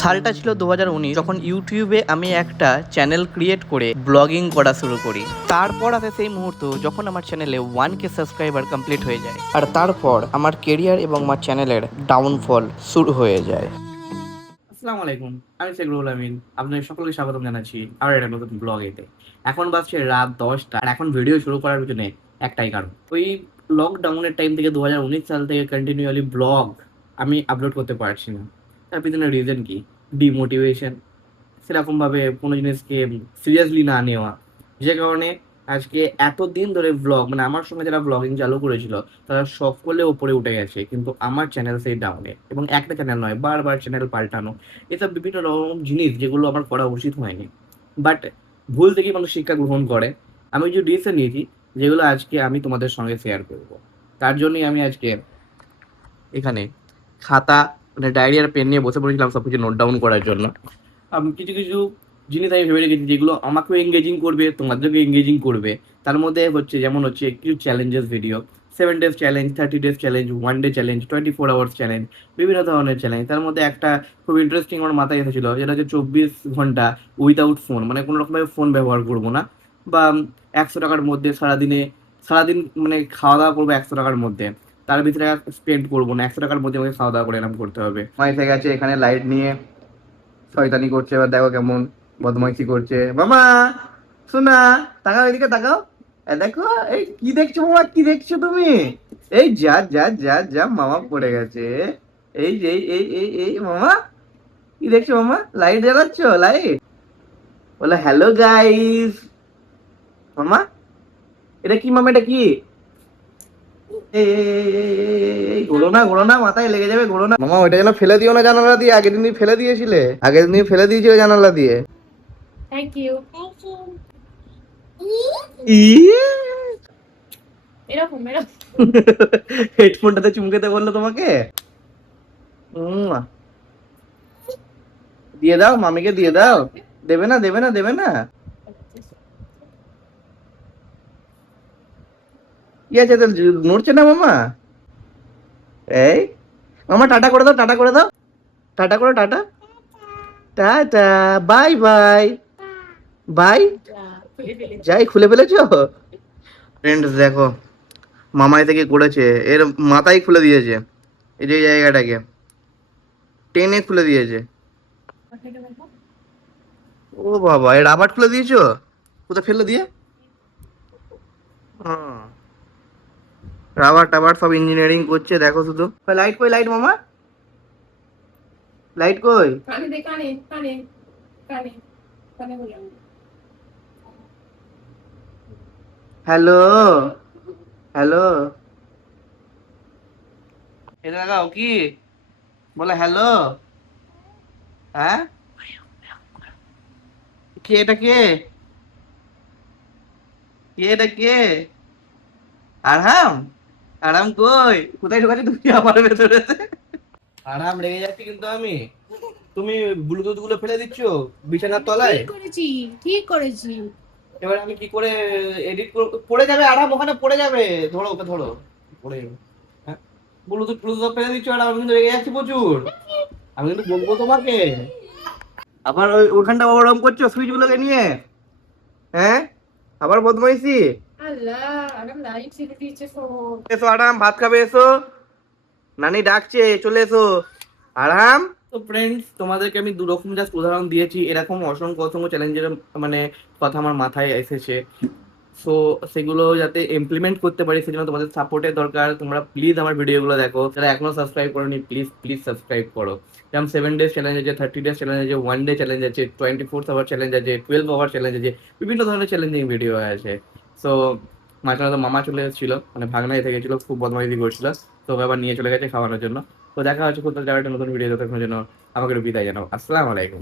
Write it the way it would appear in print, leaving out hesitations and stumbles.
সালটা ছিল 2019, যখন ইউটিউবে আমি একটা চ্যানেল ক্রিয়েট করে ব্লগিং করা শুরু করি। তারপর আসে সেই মুহূর্ত যখন আমার চ্যানেলে 1K সাবস্ক্রাইবার কমপ্লিট হয়ে যায়, আর তারপর আমার কেরিয়ার এবং আমার চ্যানেলের ডাউনফল শুরু হয়ে যায়। আসসালামু আলাইকুম, আমি শেখ রুহুল আমিন। আপনাদের সকলকে স্বাগতম জানাচ্ছি আর একটা নতুন ব্লগেতে। এখন বাজছে রাত 10টা, আর এখন ভিডিও শুরু করার পিছনে একটাই কারণ। ওই লকডাউনের টাইম থেকে 2019 সাল থেকে কন্টিনিউয়ালি ব্লগ আমি আপলোড করতে পারছি না। তার পিছনে রিজন কি? ডিমোটিভেশন, সেরকমভাবে কোনো জিনিসকে সিরিয়াসলি না নেওয়া, যে কারণে আজকে এতদিন ধরে ব্লগ, মানে আমার সঙ্গে যারা ব্লগিং চালু করেছিল তারা সকলে ওপরে উঠে গেছে, কিন্তু আমার চ্যানেল সেই ডাউনে। এবং একটা চ্যানেল নয়, বারবার চ্যানেল পাল্টানো, এসব বিভিন্ন রকম জিনিস যেগুলো আমার করা উচিত হয়নি। বাট ভুল থেকেই মানুষ শিক্ষা গ্রহণ করে। আমি কিছু ডিসিশন নিয়েছি যেগুলো আজকে আমি তোমাদের সঙ্গে শেয়ার করব। তার জন্যই আমি আজকে এখানে খাতা, মানে ডায়েরি আর পেন নিয়ে বসে পড়েছিলাম সবকিছু নোট ডাউন করার জন্য। কিছু কিছু জিনিস আমি ভেবে রেখেছি যেগুলো আমাকেও এঙ্গেজিং করবে, তোমাদেরকে এঙ্গেজিং করবে। তার মধ্যে হচ্ছে, যেমন হচ্ছে কিছু challenges video, 7 days challenge, 30 days challenge, 1 day challenge, 24 hours challenge, বিভিন্ন ধরনের চ্যালেঞ্জ। তার মধ্যে একটা খুব ইন্টারেস্টিং আমার মাথায় এসেছিল, যেটা হচ্ছে 24 ঘন্টা উইদাউট ফোন, মানে কোনো রকমভাবে ফোন ব্যবহার করবো না। বা 100 টাকার মধ্যে সারাদিন মানে খাওয়া দাওয়া করবো 100 টাকার মধ্যে, তার ভিতরে স্পেন্ড করবো না, 100 টাকার মধ্যে আমাকে খাওয়া দাওয়া করে এরকম করতে হবে। মা এসে গেছে এখানে লাইট নিয়ে, শয়তানি করছে। এবার দেখো কেমন বদমাইশি করছে। মামা শোনা, তাকাও এদিকে তাকাও। দেখো, এই কি দেখছো মামা, কি দেখছো তুমি? এই যা যা যা যা, মামা পড়ে গেছে। এই যে এই মামা, কি দেখছো মামা? লাইট জ্বালাচ্ছ, লাইট? বলে হ্যালো গাইস। মামা এটা কি মামা, এটা কি? এই ঘোরো না, ঘোরো না, মাথায় লেগে যাবে, ঘোরো না মামা। ওইটা যেন ফেলে দিও না জানালা দিয়ে, আগের দিনই ফেলে দিয়েছিলে, আগের দিনই ফেলে দিয়েছিলে জানালা দিয়ে। Thank you. এরকম এরকম হেডফোনটাতে চুমকেতে বললো তোমাকে? দিয়ে দাও, মামিকে দিয়ে দাও। দেবে না, দেবে না, দেবে না। কি আছে তো, নড়ছে না মামা? এই মামা টাটা করে দাও, টাটা করে দাও, টাটা করো, টাটা, টাটা, বাই বাই, বাই। যাই, খুলে ফেলেছো? ফ্রেন্ডস দেখো, মামাই থেকে করেছে, এর মাথায় খুলে দিয়েছে, এই যে জায়গাটাকে টেনে খুলে দিয়েছে। ও বাবা, এর রাবার খুলে দিয়েছো? কোথায় ফেললো দিয়ে? রাবার টাবার সব ইঞ্জিনিয়ারিং করছে, দেখো শুধু। লাইট কই, লাইট মামা, লাইট কই? কানে দে, কানে কানে কানে কানে বলে। হ্যালো, হ্যালো, এটা লাগাও কি? বলে হ্যালো। হ্যাঁ, কে এটা, কে? কে এটা, কে? আরাম, আরাম কই? কোথায় ঢোকাচ্ছি তুমি আমার ভেতরে? আরাম, রেগে যাচ্ছি কিন্তু আমি। তুমি ব্লুটুথ গুলো ফেলে দিচ্ছ বিছানার তলায়। ঠিক করেছি, ঠিক করেছি। এবার আমি কি করে এডিট করব? পড়ে যাবে আরাম, ওখানে পড়ে যাবে। ধরো ওকে, ধরো, পড়ে যাবে। হ্যাঁ, ব্লুটুথ ব্লুটুথ ফেলে দিচ্ছ, আর আমি কিন্তু রেগে যাচ্ছি প্রচুর। আমি কিন্তু বলবো তোমাকে। আবার ওইখানটা ওরম করছো সুইচ গুলোকে নিয়ে। হ্যাঁ, আবার বদমাইশি। আল্লাহ, আরাম লাইট ছেড়ে দিয়েছে সব। এসো আরাম, ভাত খাবে, এসো, নানি ডাকছে, চলে এসো আরাম। তো ফ্রেন্ডস, তোমাদেরকে আমি দু রকম জাস্ট উদাহরণ দিয়েছি, এরকম অসংখ্য অসংখ্য চ্যালেঞ্জের মানে কথা আমার মাথায় এসেছে। সো সেগুলো যাতে ইমপ্লিমেন্ট করতে পারি, সেজন্য তোমাদের সাপোর্টের দরকার। তোমরা প্লিজ আমার ভিডিওগুলো দেখো, যারা এখনো সাবস্ক্রাইব করোনি প্লিজ প্লিজ সাবস্ক্রাইব করো। যেমন 7 days চ্যালেঞ্জ আছে, 30 days চ্যালেঞ্জ আছে, 1 day চ্যালেঞ্জ আছে, 24 hour চ্যালেঞ্জ আছে, 12 hour চ্যালেঞ্জ আছে, বিভিন্ন ধরনের চ্যালেঞ্জিং ভিডিও আছে। সো মাঝখানে তো মামা চলে এসেছিল, মানে ভাগনা এসে গেছিল, খুব বদমাইশি করছিল। তো ওকে আবার নিয়ে চলে গেছে খাওয়ানোর জন্য। তো দেখা হচ্ছে কোথাও যাওয়ার একটা নতুন ভিডিও, ততক্ষণের জন্য আমাকে একটু বিদায় জানাও। আসসালামু আলাইকুম।